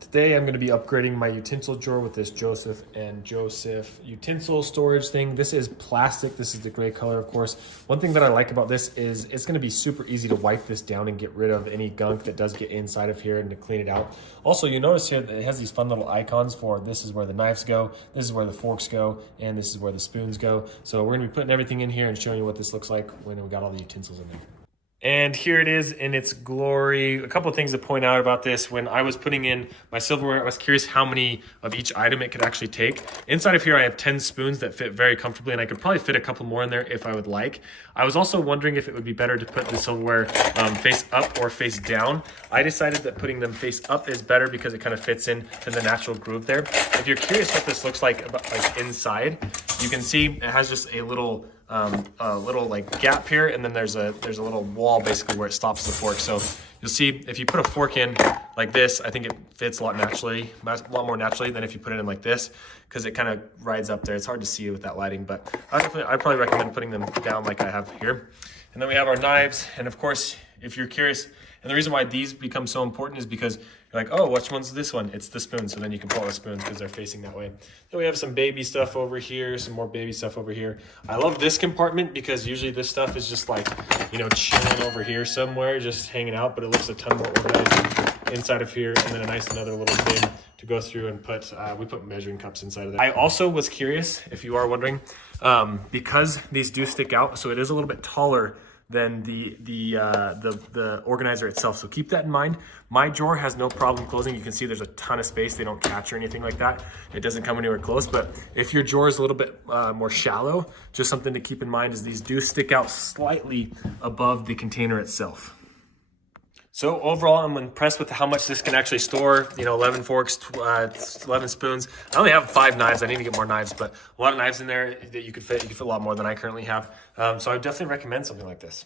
Today I'm going to be upgrading my utensil drawer with this Joseph and Joseph utensil storage thing. This is plastic. This is the gray color, of course. One thing that I like about this is it's going to be super easy to wipe this down and get rid of any gunk that does get inside of here and to clean it out. Also, you notice here that it has these fun little icons for this is where the knives go, this is where the forks go, and this is where the spoons go. So we're going to be putting everything in here and showing you what this looks like when we got all the utensils in there. And here it is in its glory. A couple of things to point out about this. When I was putting in my silverware, I was curious how many of each item it could actually take. Inside of here, I have 10 spoons that fit very comfortably, and I could probably fit a couple more in there if I would like. I was also wondering if it would be better to put the silverware face up or face down. I decided that putting them face up is better because it kind of fits in to the natural groove there. If you're curious what this looks like inside, you can see it has just a little like gap here, and then there's a little wall basically where it stops the fork. So you'll see if you put a fork in like this, I think it fits a lot more naturally than if you put it in like this, because it kind of rides up there. It's hard to see with that lighting, but I'd probably recommend putting them down like I have here. And then we have our knives, and of course, if you're curious, and the reason why these become so important is because you're like, oh, which one's this one? It's the spoon. So then you can pull out the spoons because they're facing that way. Then we have some baby stuff over here, some more baby stuff over here. I love this compartment because usually this stuff is just like, you know, chilling over here somewhere, just hanging out, but it looks a ton more organized inside of here. And then a nice another little thing to go through and put, we put measuring cups inside of there. I also was curious, if you are wondering, because these do stick out, so it is a little bit taller than the organizer itself. So keep that in mind. My drawer has no problem closing. You can see there's a ton of space. They don't catch or anything like that. It doesn't come anywhere close. But if your drawer is a little bit more shallow, just something to keep in mind is these do stick out slightly above the container itself. So overall, I'm impressed with how much this can actually store. You know, 11 forks, 11 spoons. I only have 5 knives. I need to get more knives, but a lot of knives in there that you could fit. You could fit a lot more than I currently have. So I would definitely recommend something like this.